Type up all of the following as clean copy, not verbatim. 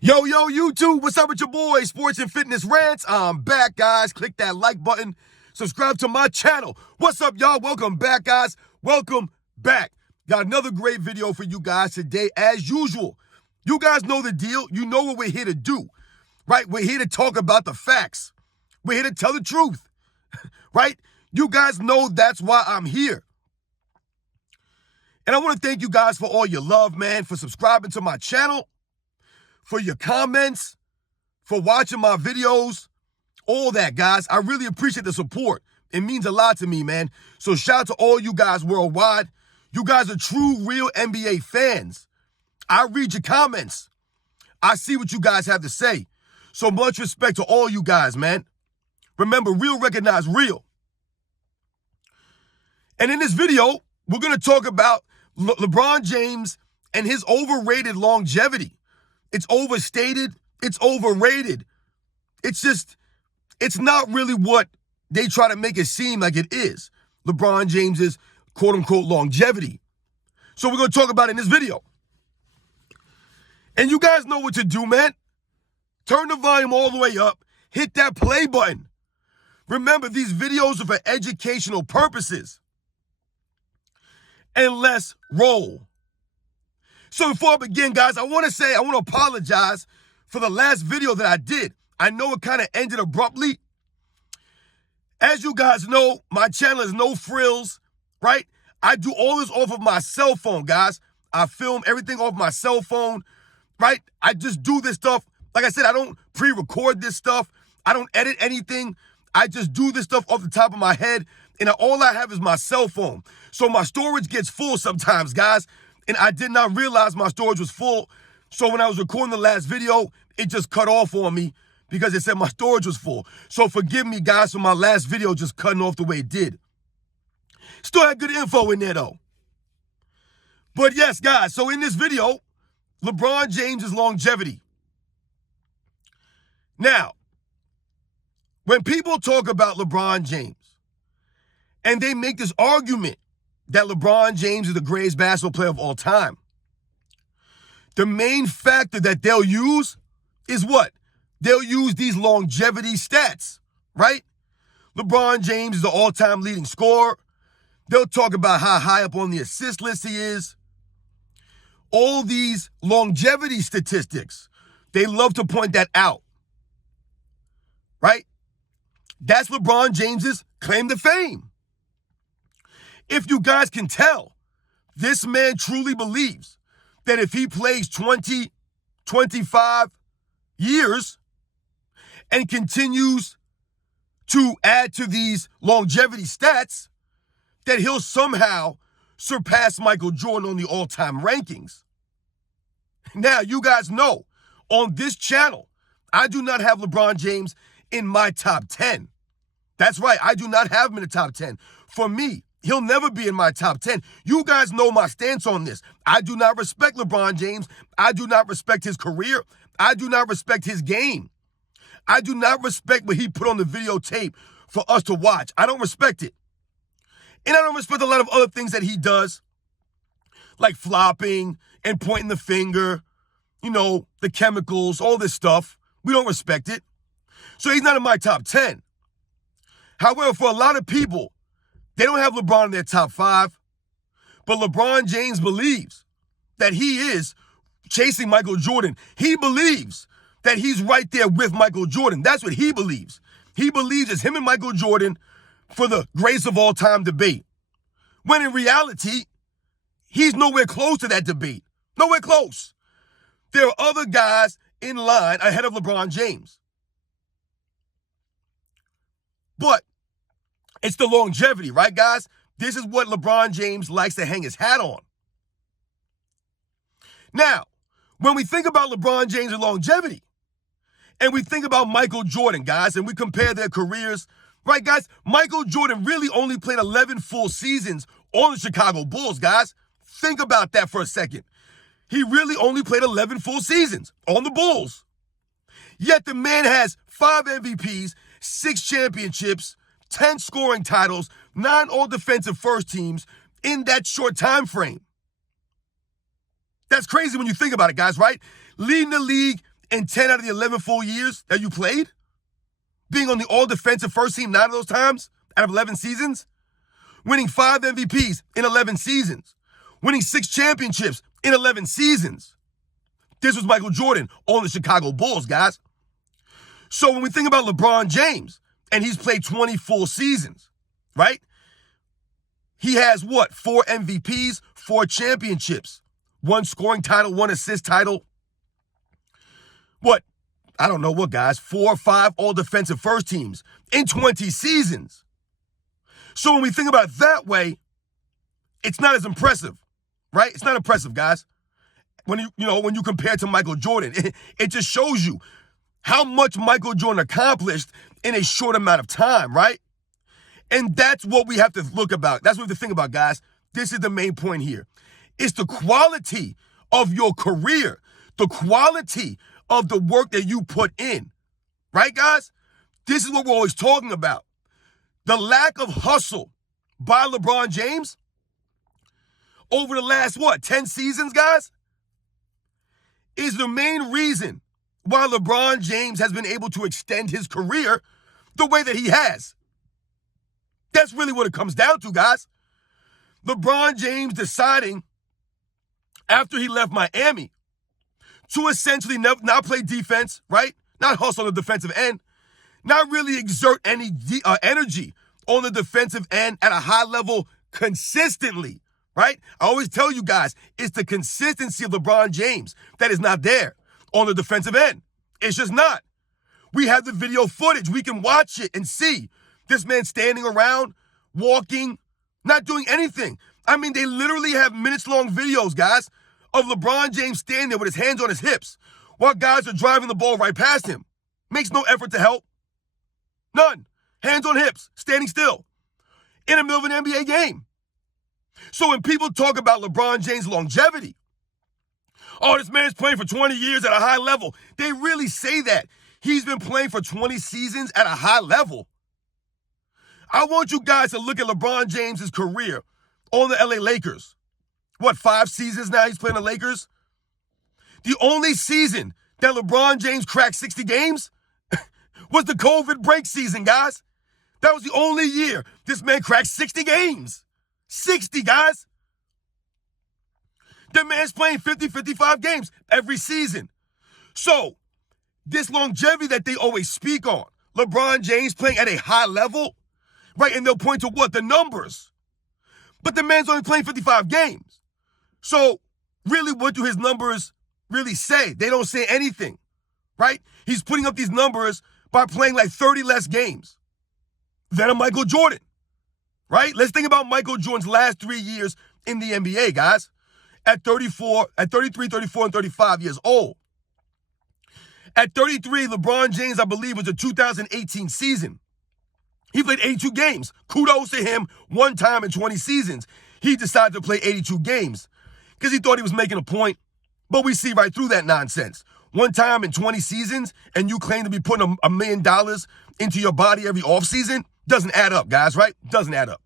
Yo, YouTube, what's up with your boy, Sports and Fitness Rants? I'm back, guys. Click that like button. Subscribe to my channel. What's up, y'all? Welcome back, guys. Welcome back. Got another great video for you guys today, as usual. You guys know the deal. You know what we're here to do, right? We're here to talk about the facts. We're here to tell the truth, right? You guys know that's why I'm here. And I want to thank you guys for all your love, man, for subscribing to my channel, for your comments, for watching my videos, all that, guys. I really appreciate the support. It means a lot to me, man. So shout out to all you guys worldwide. You guys are true, real NBA fans. I read your comments. I see what you guys have to say. So much respect to all you guys, man. Remember, real recognize real. And in this video, we're going to talk about LeBron James and his overrated longevity. It's overstated. It's overrated. It's not really what they try to make it seem like it is. LeBron James's quote-unquote longevity. So we're going to talk about it in this video. And you guys know what to do, man. Turn the volume all the way up. Hit that play button. Remember, these videos are for educational purposes. And let's roll. So before I begin, guys, I want to apologize for the last video that I did. I know it kind of ended abruptly. As you guys know, my channel is no frills, right? I do all this off of my cell phone, guys. I film everything off my cell phone, right? I just do this stuff. Like I said, I don't pre-record this stuff. I don't edit anything. I just do this stuff off the top of my head, and all I have is my cell phone. So my storage gets full sometimes, guys. And I did not realize my storage was full. So when I was recording the last video, it just cut off on me because it said my storage was full. So forgive me, guys, for my last video just cutting off the way it did. Still had good info in there, though. But yes, guys, so in this video, LeBron James' longevity. Now, when people talk about LeBron James, and they make this argument that LeBron James is the greatest basketball player of all time, the main factor that they'll use is what? They'll use these longevity stats, right? LeBron James is the all-time leading scorer. They'll talk about how high up on the assist list he is. All these longevity statistics, they love to point that out, right? That's LeBron James's claim to fame. If you guys can tell, this man truly believes that if he plays 20, 25 years and continues to add to these longevity stats, that he'll somehow surpass Michael Jordan on the all-time rankings. Now, you guys know, on this channel, I do not have LeBron James in my top 10. That's right, I do not have him in the top 10. For me, he'll never be in my top 10. You guys know my stance on this. I do not respect LeBron James. I do not respect his career. I do not respect his game. I do not respect what he put on the videotape for us to watch. I don't respect it. And I don't respect a lot of other things that he does, like flopping and pointing the finger, you know, the chemicals, all this stuff. We don't respect it. So he's not in my top 10. However, for a lot of people, they don't have LeBron in their top 5, but LeBron James believes that he is chasing Michael Jordan. He believes that he's right there with Michael Jordan. That's what he believes. He believes it's him and Michael Jordan for the greatest of all time debate. When in reality, he's nowhere close to that debate. Nowhere close. There are other guys in line ahead of LeBron James. But it's the longevity, right, guys? This is what LeBron James likes to hang his hat on. Now, when we think about LeBron James' longevity, and we think about Michael Jordan, guys, and we compare their careers, right, guys? Michael Jordan really only played 11 full seasons on the Chicago Bulls, guys. Think about that for a second. He really only played 11 full seasons on the Bulls. Yet the man has 5 MVPs, 6 championships, 10 scoring titles, 9 all-defensive first teams in that short time frame. That's crazy when you think about it, guys, right? Leading the league in 10 out of the 11 full years that you played? Being on the all-defensive first team 9 of those times out of 11 seasons? Winning 5 MVPs in 11 seasons? Winning 6 championships in 11 seasons? This was Michael Jordan on the Chicago Bulls, guys. So when we think about LeBron James, and he's played 20 full seasons, right? He has what? 4 MVPs, 4 championships, 1 scoring title, 1 assist title. What? I don't know what, guys. 4 or 5 all-defensive first teams in 20 seasons. So when we think about it that way, it's not as impressive, right? It's not impressive, guys. When you compare to Michael Jordan, it just shows you how much Michael Jordan accomplished in a short amount of time, right? And that's what we have to look about. That's what we have to think about, guys. This is the main point here. It's the quality of your career, the quality of the work that you put in, right, guys? This is what we're always talking about. The lack of hustle by LeBron James over the last, 10 seasons, guys, is the main reason why LeBron James has been able to extend his career the way that he has. That's really what it comes down to, guys. LeBron James deciding after he left Miami to essentially not play defense, right? Not hustle on the defensive end, not really exert any energy on the defensive end at a high level consistently, right? I always tell you guys, it's the consistency of LeBron James that is not there on the defensive end. It's just not. We have the video footage. We can watch it and see this man standing around, walking, not doing anything. I mean, they literally have minutes-long videos, guys, of LeBron James standing there with his hands on his hips while guys are driving the ball right past him. Makes no effort to help. None. Hands on hips, standing still in the middle of an NBA game. So when people talk about LeBron James' longevity, oh, this man's playing for 20 years at a high level, they really say that. He's been playing for 20 seasons at a high level. I want you guys to look at LeBron James' career on the LA Lakers. 5 seasons now he's playing the Lakers? The only season that LeBron James cracked 60 games was the COVID break season, guys. That was the only year this man cracked 60 games. 60, guys. The man's playing 50, 55 games every season. So, this longevity that they always speak on, LeBron James playing at a high level, right? And they'll point to what? The numbers. But the man's only playing 55 games. So, really, what do his numbers really say? They don't say anything, right? He's putting up these numbers by playing like 30 less games than a Michael Jordan, right? Let's think about Michael Jordan's last 3 years in the NBA, guys. At 33, 34, and 35 years old. At 33, LeBron James, I believe, was the 2018 season. He played 82 games. Kudos to him. One time in 20 seasons, he decided to play 82 games because he thought he was making a point. But we see right through that nonsense. One time in 20 seasons, and you claim to be putting $1 million into your body every offseason, doesn't add up, guys, right? Doesn't add up.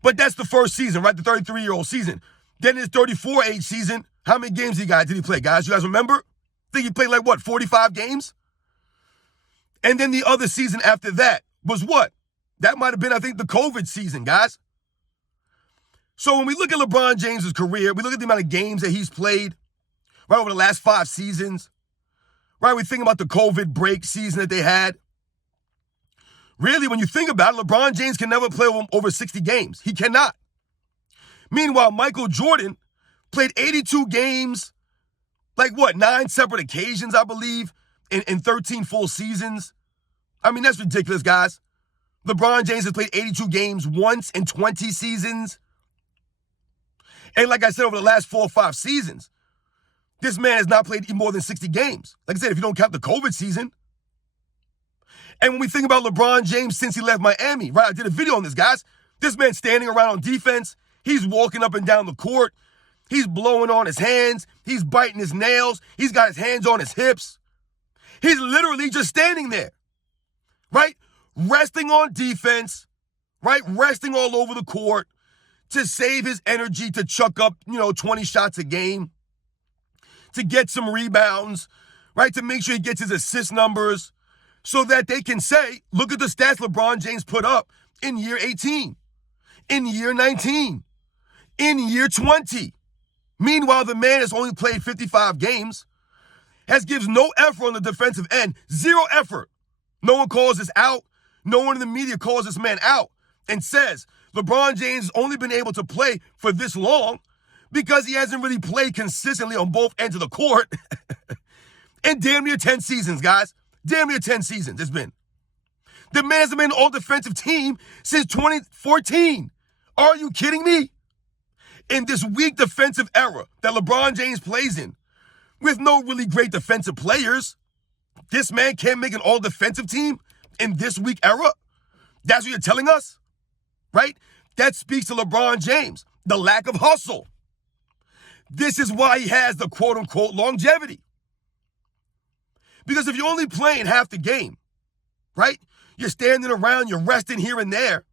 But that's the first season, right? The 33-year-old season. Then his 34 age season, how many games did he play, guys? You guys remember? I think he played 45 games? And then the other season after that was what? That might have been, I think, the COVID season, guys. So when we look at LeBron James' career, we look at the amount of games that he's played, right, over the last 5 seasons, right? We think about the COVID break season that they had. Really, when you think about it, LeBron James can never play over 60 games. He cannot. Meanwhile, Michael Jordan played 82 games, 9 separate occasions, I believe, in 13 full seasons. I mean, that's ridiculous, guys. LeBron James has played 82 games once in 20 seasons. And like I said, over the last 4 or 5 seasons, this man has not played more than 60 games. Like I said, if you don't count the COVID season. And when we think about LeBron James since he left Miami, right? I did a video on this, guys. This man standing around on defense. He's walking up and down the court. He's blowing on his hands. He's biting his nails. He's got his hands on his hips. He's literally just standing there, right? Resting on defense, right? Resting all over the court to save his energy to chuck up, 20 shots a game, to get some rebounds, right? To make sure he gets his assist numbers so that they can say, look at the stats LeBron James put up in year 18, in year 19, in year 20. Meanwhile, the man has only played 55 games, gives no effort on the defensive end, zero effort. No one calls this out. No one in the media calls this man out and says LeBron James has only been able to play for this long because he hasn't really played consistently on both ends of the court in damn near 10 seasons, guys. Damn near 10 seasons it's been. The man hasn't been an all-defensive team since 2014. Are you kidding me? In this weak defensive era that LeBron James plays in, with no really great defensive players, this man can't make an all-defensive team in this weak era? That's what you're telling us, right? That speaks to LeBron James, the lack of hustle. This is why he has the quote-unquote longevity. Because if you're only playing half the game, right? You're standing around, you're resting here and there,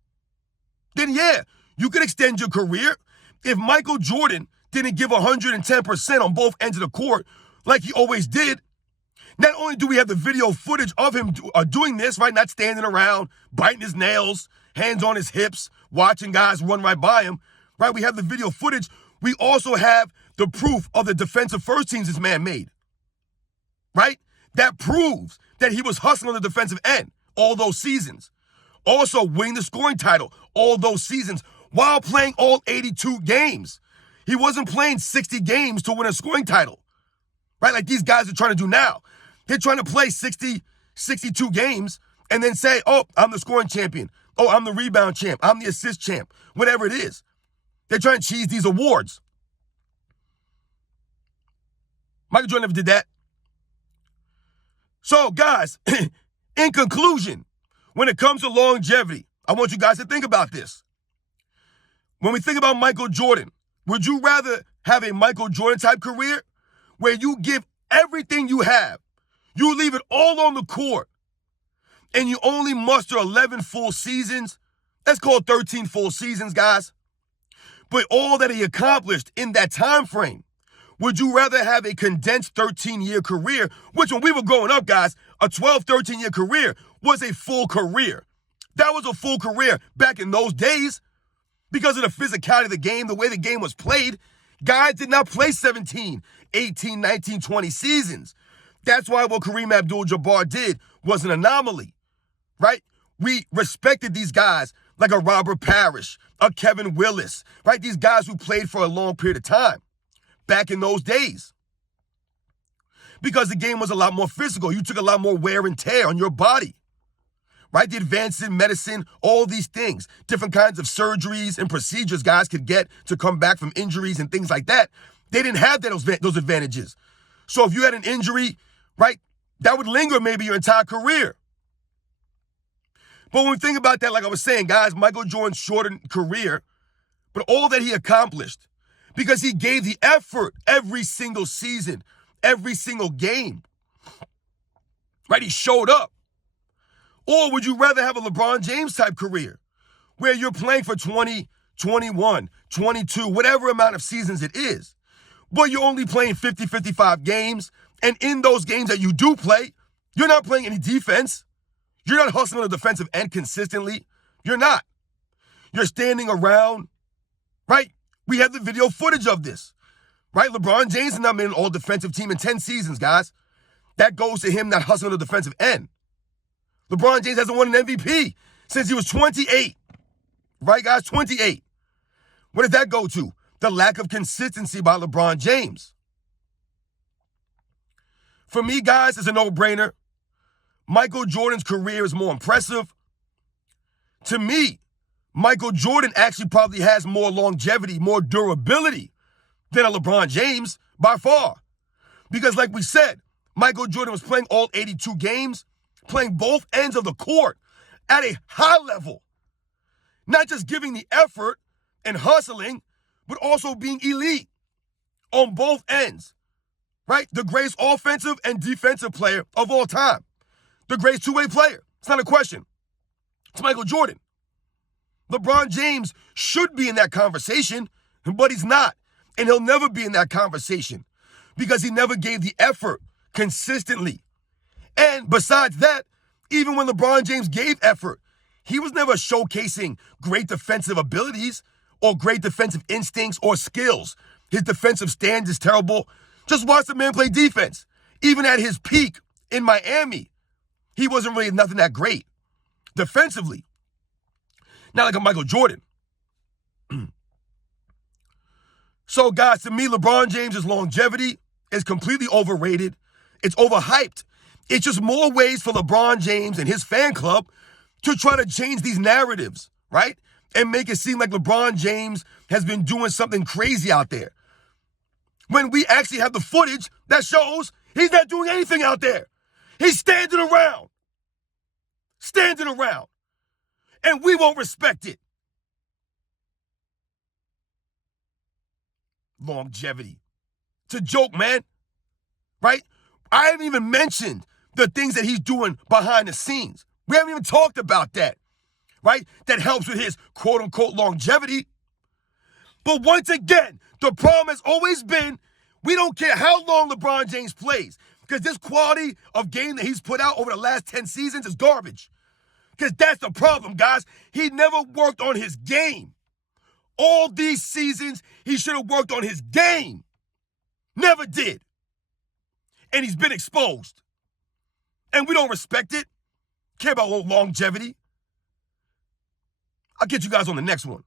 then yeah, you could extend your career. If Michael Jordan didn't give 110% on both ends of the court like he always did, not only do we have the video footage of him doing this, right, not standing around, biting his nails, hands on his hips, watching guys run right by him, right, we have the video footage. We also have the proof of the defensive first teams this man made, right? That proves that he was hustling on the defensive end all those seasons. Also winning the scoring title all those seasons while playing all 82 games. He wasn't playing 60 games to win a scoring title, right? Like these guys are trying to do now. They're trying to play 60, 62 games and then say, oh, I'm the scoring champion. Oh, I'm the rebound champ. I'm the assist champ. Whatever it is. They're trying to cheese these awards. Michael Jordan never did that. So, guys, in conclusion, when it comes to longevity, I want you guys to think about this. When we think about Michael Jordan, would you rather have a Michael Jordan type career where you give everything you have, you leave it all on the court, and you only muster 11 full seasons? That's called 13 full seasons, guys. But all that he accomplished in that time frame, would you rather have a condensed 13-year career, which when we were growing up, guys, a 12, 13-year career was a full career. That was a full career back in those days because of the physicality of the game, the way the game was played. Guys did not play 17, 18, 19, 20 seasons. That's why what Kareem Abdul-Jabbar did was an anomaly, right? We respected these guys like a Robert Parrish, a Kevin Willis, right? These guys who played for a long period of time back in those days. Because the game was a lot more physical. You took a lot more wear and tear on your body, right? The advances in medicine, all these things, different kinds of surgeries and procedures guys could get to come back from injuries and things like that. They didn't have those advantages. So if you had an injury, right, that would linger maybe your entire career. But when we think about that, like I was saying, guys, Michael Jordan's shortened career, but all that he accomplished, because he gave the effort every single season, every single game, right? He showed up. Or would you rather have a LeBron James type career where you're playing for 20, 21, 22, whatever amount of seasons it is, but you're only playing 50, 55 games, and in those games that you do play, you're not playing any defense. You're not hustling on the defensive end consistently. You're not. You're standing around, right? We have the video footage of this, right? LeBron James has not been an all-defensive team in 10 seasons, guys. That goes to him not hustling on the defensive end. LeBron James hasn't won an MVP since he was 28, right, guys? 28. What does that go to? The lack of consistency by LeBron James. For me, guys, it's a no-brainer. Michael Jordan's career is more impressive. To me, Michael Jordan actually probably has more longevity, more durability than a LeBron James by far. Because like we said, Michael Jordan was playing all 82 games, playing both ends of the court at a high level. Not just giving the effort and hustling, but also being elite on both ends, right? The greatest offensive and defensive player of all time. The greatest two-way player. It's not a question. It's Michael Jordan. LeBron James should be in that conversation, but he's not. And he'll never be in that conversation because he never gave the effort consistently. And besides that, even when LeBron James gave effort, he was never showcasing great defensive abilities or great defensive instincts or skills. His defensive stand is terrible. Just watch the man play defense. Even at his peak in Miami, he wasn't really nothing that great defensively. Not like a Michael Jordan. So, guys, to me, LeBron James' longevity is completely overrated. It's overhyped. It's just more ways for LeBron James and his fan club to try to change these narratives, right? And make it seem like LeBron James has been doing something crazy out there. When we actually have the footage that shows he's not doing anything out there. He's standing around. Standing around. And we won't respect it. Longevity. It's a joke, man. Right? I haven't even mentioned the things that he's doing behind the scenes. We haven't even talked about that. Right? That helps with his quote-unquote longevity. But once again, the problem has always been we don't care how long LeBron James plays, because this quality of game that he's put out over the last 10 seasons is garbage. Because that's the problem, guys. He never worked on his game. All these seasons, he should have worked on his game. Never did. And he's been exposed. And we don't respect it. Care about longevity. I'll get you guys on the next one.